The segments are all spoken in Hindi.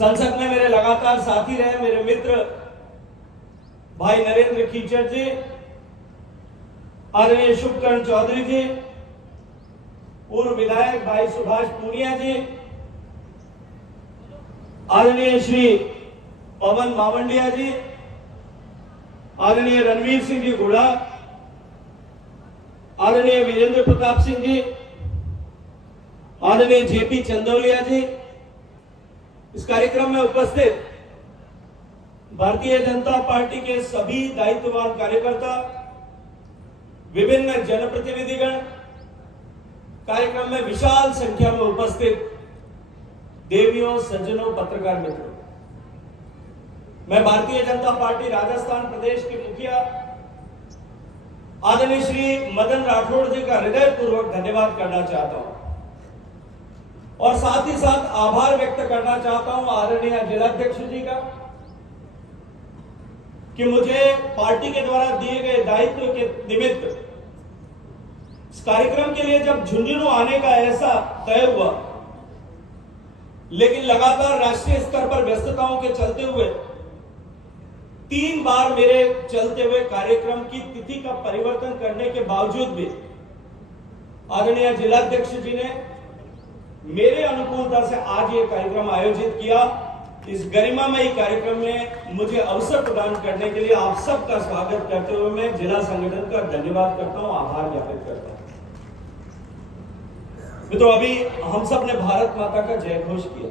संसद में मेरे लगातार साथी रहे मेरे मित्र भाई नरेंद्र कीचड़ जी, आदरणीय शुभकरण चौधरी जी, पूर्व विधायक भाई सुभाष पूनिया जी, आदरणीय श्री पवन मावंडिया जी, आदरणीय रणवीर सिंह जी गुड़ा, आदरणीय वीरेंद्र प्रताप सिंह जी, आदरणीय जेपी चंदौलिया जी, इस कार्यक्रम में उपस्थित भारतीय जनता पार्टी के सभी दायित्ववान कार्यकर्ता, विभिन्न जनप्रतिनिधिगण, कार्यक्रम में विशाल संख्या में उपस्थित देवियों, सज्जनों, पत्रकार मित्रों, मैं भारतीय जनता पार्टी राजस्थान प्रदेश के मुखिया आदरणीय श्री मदन राठौड़ जी का हृदयपूर्वक धन्यवाद करना चाहता हूं और साथ ही साथ आभार व्यक्त करना चाहता हूं आदरणीय जिलाध्यक्ष जी का कि मुझे पार्टी के द्वारा दिए गए दायित्व के निमित्त इस कार्यक्रम के लिए जब झुंझुनू आने का ऐसा तय हुआ, लेकिन लगातार राष्ट्रीय स्तर पर व्यस्तताओं के चलते हुए 3 बार मेरे चलते हुए कार्यक्रम की तिथि का परिवर्तन करने के बावजूद भी आदरणीय जिलाध्यक्ष जी ने मेरे अनुकूलता से आज ये कार्यक्रम आयोजित किया। इस गरिमामयी कार्यक्रम में मुझे अवसर प्रदान करने के लिए आप सबका स्वागत करते हुए मैं जिला संगठन का धन्यवाद करता हूं, आभार ज्ञापित करता हूं। मित्रों, अभी हम सब ने भारत माता का जय घोष किया।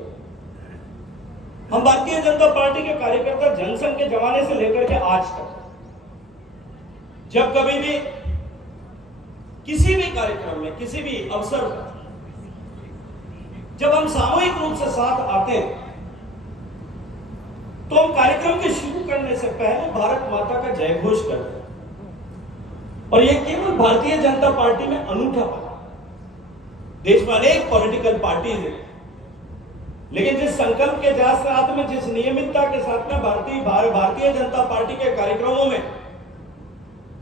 हम भारतीय जनता पार्टी के कार्यकर्ता जनसंघ के जमाने से लेकर के आज तक जब कभी भी किसी भी कार्यक्रम में, किसी भी अवसर पर जब हम सामूहिक रूप से साथ आते हैं तो हम कार्यक्रम के शुरू करने से पहले भारत माता का जय घोष करते हैं। और यह केवल भारतीय जनता पार्टी में अनूठा बना। देश में अनेक पॉलिटिकल पार्टी है, लेकिन जिस संकल्प के साथ में, जिस नियमितता के साथ में भारतीय जनता पार्टी के कार्यक्रमों में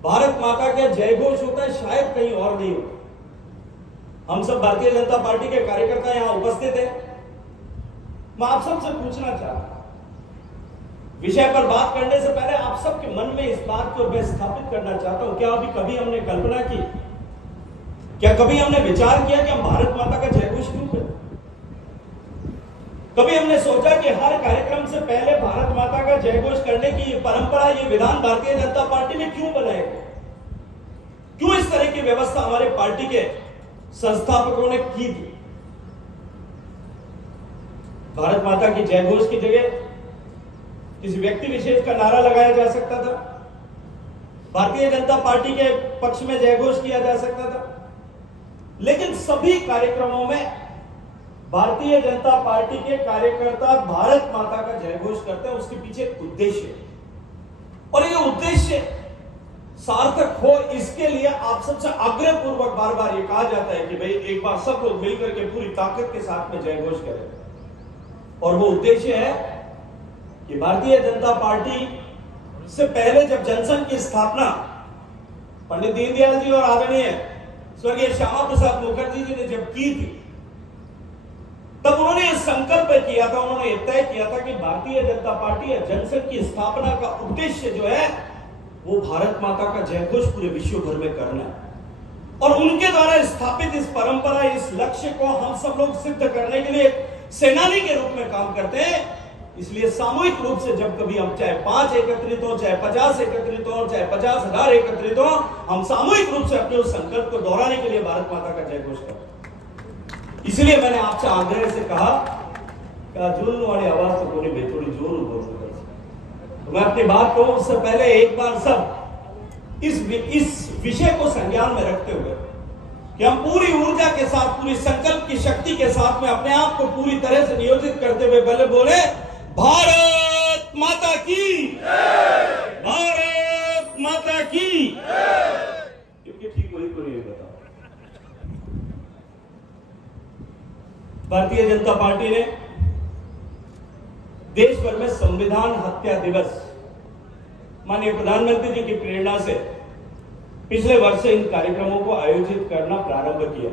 भारत माता का जय घोष होता है, शायद कहीं और नहीं होता। हम सब भारतीय जनता पार्टी के कार्यकर्ता यहां उपस्थित हैं। मैं आप सबसे पूछना चाहता हूं, विषय पर बात करने से पहले आप सबके मन में इस बात को मैं स्थापित करना चाहता हूं, क्या अभी कभी हमने कल्पना की, क्या कभी हमने विचार किया कि हम भारत माता का जय घोष क्यों करें? कभी हमने सोचा कि हर कार्यक्रम से पहले भारत माता का जय घोष करने की ये परंपरा, ये विधान भारतीय जनता पार्टी में क्यों बनाए गए? क्यों इस तरह की व्यवस्था हमारे पार्टी के संस्थापकों ने की थी? भारत माता की जय घोष की जगह किसी व्यक्ति विशेष का नारा लगाया जा सकता था, भारतीय जनता पार्टी के पक्ष में जय घोष किया जा सकता था, लेकिन सभी कार्यक्रमों में भारतीय जनता पार्टी के कार्यकर्ता भारत माता का जय घोष करते हैं। उसके पीछे एक उद्देश्य है और ये उद्देश्य सार्थक हो, इसके लिए आप सबसे आग्रहपूर्वक बार बार ये कहा जाता है कि भाई एक बार सब लोग मिलकर के पूरी ताकत के साथ में जय घोष करें। और वो उद्देश्य है कि भारतीय जनता पार्टी से पहले जब जनसंघ की स्थापना पंडित दीनदयाल जी और आदरणीय स्वर्गीय श्यामा प्रसाद मुखर्जी जी ने जब की थी, तब उन्होंने संकल्प किया था, उन्होंने तय किया था कि भारतीय जनता पार्टी या जनसंघ की स्थापना का उद्देश्य जो है वो भारत माता का जय घोष पूरे विश्व भर में करना है। और उनके द्वारा स्थापित इस परंपरा, इस लक्ष्य को हम सब लोग सिद्ध करने के लिए सेनानी के रूप में काम करते हैं। इसलिए सामूहिक रूप से जब कभी हम चाहे 5 एकत्रित हो, चाहे 50 एकत्रित हो, चाहे 50,000 एकत्रित हो, हम सामूहिक रूप से अपने उस संकल्प को दोहराने के लिए भारत माता का जय घोष करते हैं। इसलिए मैंने आपसे आग्रह से कहा कि जुल्म वाली आवाज तो कोई थोड़ी जोर बोल सकता। तो मैं अपनी बात कहूं उससे पहले एक बार सब इस विषय को संज्ञान में रखते हुए कि हम पूरी ऊर्जा के साथ, पूरी संकल्प की शक्ति के साथ में अपने आप को पूरी तरह से नियोजित करते हुए पहले बोले भारत माता की, भारत माता की। क्योंकि ठीक वही को नहीं बताओ। भारतीय जनता पार्टी ने देश भर में संविधान हत्या दिवस माननीय प्रधानमंत्री जी की प्रेरणा से पिछले वर्ष से इन कार्यक्रमों को आयोजित करना प्रारंभ किया।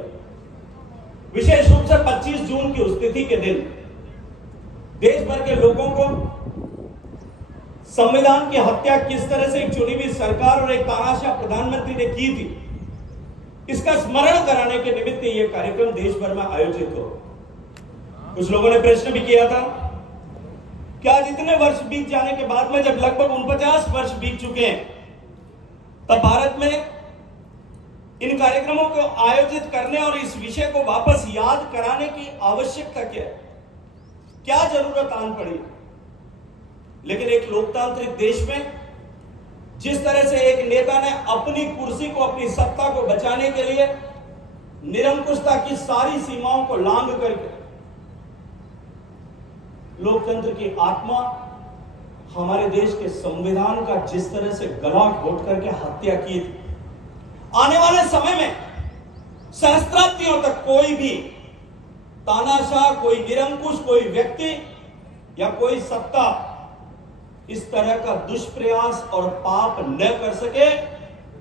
विशेष रूप से 25 जून की उस तिथि के दिन देश भर के लोगों को संविधान की हत्या किस तरह से एक चुनी हुई सरकार और एक तानाशाह प्रधानमंत्री ने की थी, इसका स्मरण कराने के निमित्त यह कार्यक्रम देश भर में आयोजित हो। कुछ लोगों ने प्रश्न भी किया था कि आज इतने वर्ष बीत जाने के बाद में, जब लगभग 49 वर्ष बीत चुके हैं, तब भारत में इन कार्यक्रमों को आयोजित करने और इस विषय को वापस याद कराने की आवश्यकता क्या जरूरत आन पड़ी। लेकिन एक लोकतांत्रिक देश में जिस तरह से एक नेता ने अपनी कुर्सी को, अपनी सत्ता को बचाने के लिए निरंकुशता की सारी सीमाओं को लांघ करके लोकतंत्र की आत्मा, हमारे देश के संविधान का जिस तरह से गला घोट करके हत्या की थी, आने वाले समय में सहस्त्राब्दियों तक कोई भी तानाशाह, कोई निरंकुश, कोई व्यक्ति या कोई सत्ता इस तरह का दुष्प्रयास और पाप न कर सके,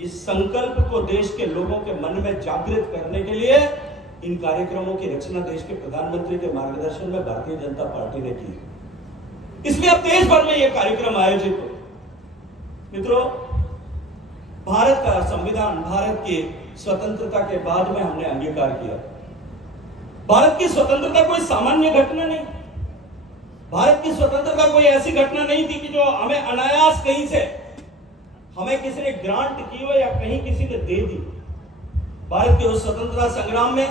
इस संकल्प को देश के लोगों के मन में जागृत करने के लिए इन कार्यक्रमों की रचना देश के प्रधानमंत्री के मार्गदर्शन में भारतीय जनता पार्टी ने की। इसलिए अब देश भर में यह कार्यक्रम आयोजित हो। मित्रों, भारत का संविधान भारत की स्वतंत्रता के बाद में हमने अंगीकार किया। भारत की स्वतंत्रता कोई सामान्य घटना नहीं। भारत की स्वतंत्रता कोई ऐसी घटना नहीं थी कि जो हमें अनायास कहीं से हमें किसी ने ग्रांट की हो या कहीं किसी ने दे दी। भारत के उस स्वतंत्रता संग्राम में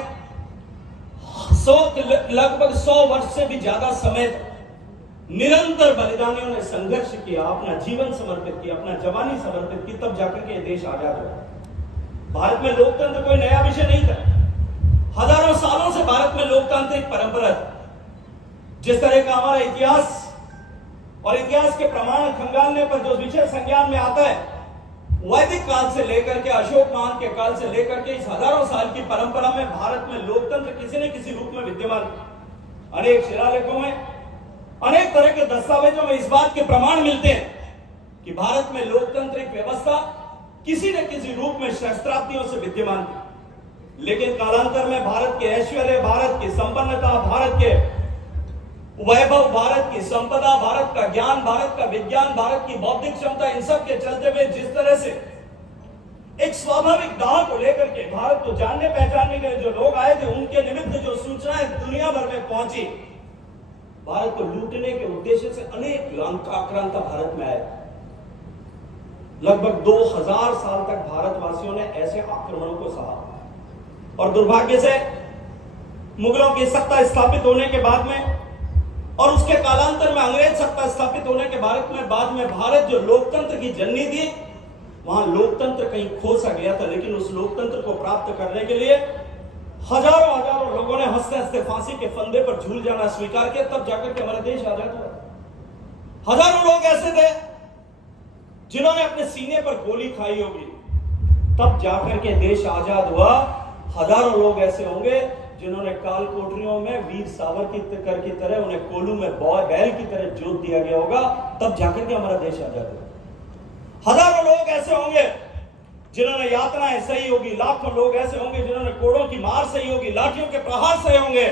लगभग 100 वर्ष से भी ज्यादा समय निरंतर बलिदानियों ने संघर्ष किया, अपना जीवन समर्पित किया, अपना जवानी समर्पित की, तब जाकर के देश आजाद हुआ। भारत में लोकतंत्र कोई नया विषय नहीं था। हजारों सालों से भारत में लोकतांत्रिक परंपरा थी। जिस तरह का हमारा इतिहास और इतिहास के प्रमाण खंगालने पर जो विषय संज्ञान में आता है, वैदिक काल से लेकर के अशोक महान के काल से लेकर के इस हजारों साल की परंपरा में भारत में लोकतंत्र किसी न किसी रूप में विद्यमान। अनेक शिलालेखों में, अनेक तरह के दस्तावेजों में इस बात के प्रमाण मिलते हैं कि भारत में लोकतांत्रिक व्यवस्था किसी न किसी रूप में सहस्त्राब्दियों से विद्यमान थी। लेकिन कालांतर में भारत के ऐश्वर्य, भारत की संपन्नता, भारत के वैभव, भारत की संपदा, भारत का ज्ञान, भारत का विज्ञान, भारत की बौद्धिक क्षमता, इन सब के चलते हुए जिस तरह से एक स्वाभाविक दाह को लेकर के भारत को जानने पहचानने के जो लोग आए थे, उनके निमित्त जो सूचनाएं दुनिया भर में पहुंची, भारत को लूटने के उद्देश्य से अनेक आक्रांता भारत में आए। लगभग 2000 साल तक भारतवासियों ने ऐसे आक्रमणों को सहा और दुर्भाग्य से मुगलों की सत्ता स्थापित होने के बाद में और उसके कालांतर में अंग्रेज सत्ता स्थापित होने के बाद में भारत जो लोकतंत्र की जननी थी, वहां लोकतंत्र कहीं खो सा गया था। लेकिन उस लोकतंत्र को प्राप्त करने के लिए हजारों लोगों ने हंसते हंसते फांसी के फंदे पर झूल जाना स्वीकार किया, तब जाकर के हमारा देश आजाद हुआ। हजारों लोग ऐसे थे जिन्होंने अपने सीने पर गोली खाई होगी, तब जाकर के देश आजाद हुआ। हजारों लोग ऐसे होंगे जिन्होंने काल कोठरियों में वीर सावरकर की तरह उन्हें कोलू में बैल की तरह जोत दिया गया होगा, तब जाकर के हमारा देश आजाद हुआ। हजारों लोग ऐसे होंगे जिन्होंने यातनाएं सही होगी, लाखों लोग ऐसे होंगे जिन्होंने कोड़ों की मार सही होगी, लाठियों के प्रहार सही होंगे,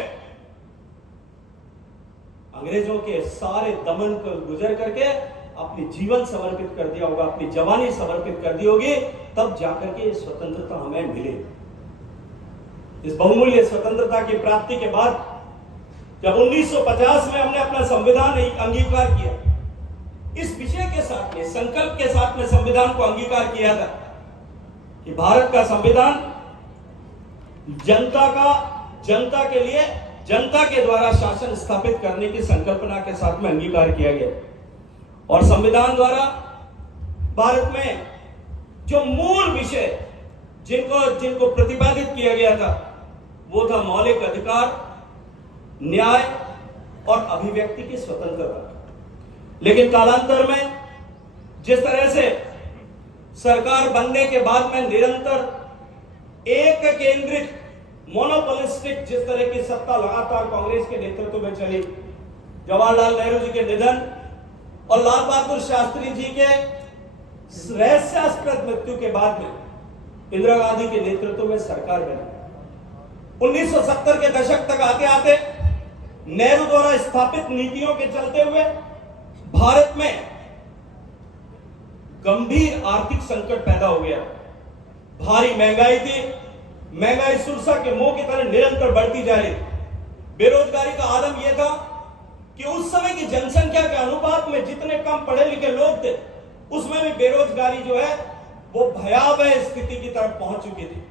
अंग्रेजों के सारे दमन को गुजर करके अपनी जीवन समर्पित कर दिया होगा, अपनी जवानी समर्पित कर दी होगी, तब जाकर के स्वतंत्रता हमें मिले। इस बहुमूल्य स्वतंत्रता की प्राप्ति के बाद जब 1950 में हमने अपना संविधान अंगीकार किया, इस विषय के साथ में, संकल्प के साथ में संविधान को अंगीकार किया था कि भारत का संविधान जनता के लिए, जनता के द्वारा शासन स्थापित करने की संकल्पना के साथ में अंगीकार किया गया। और संविधान द्वारा भारत में जो मूल विषय जिनको प्रतिपादित किया गया था, वो था मौलिक अधिकार, न्याय और अभिव्यक्ति की स्वतंत्रता। लेकिन कालांतर में जिस तरह से सरकार बनने के बाद में निरंतर एक केंद्रित मोनोपोलिस्टिक जिस तरह की सत्ता लगातार कांग्रेस के नेतृत्व में चली, जवाहरलाल नेहरू जी के निधन और लाल बहादुर शास्त्री जी के रहस्यास्पद मृत्यु के बाद में इंदिरा गांधी के नेतृत्व में सरकार बनी। 1970 के दशक तक आते आते नेहरू द्वारा स्थापित नीतियों के चलते हुए भारत में गंभीर आर्थिक संकट पैदा हो गया। भारी महंगाई थी, महंगाई सुरसा के मुंह की तरह निरंतर बढ़ती जा रही। बेरोजगारी का आलम यह था कि उस समय की जनसंख्या के अनुपात में जितने कम पढ़े लिखे लोग थे, उसमें भी बेरोजगारी जो है वो भयावह स्थिति की तरफ पहुंच चुकी थी।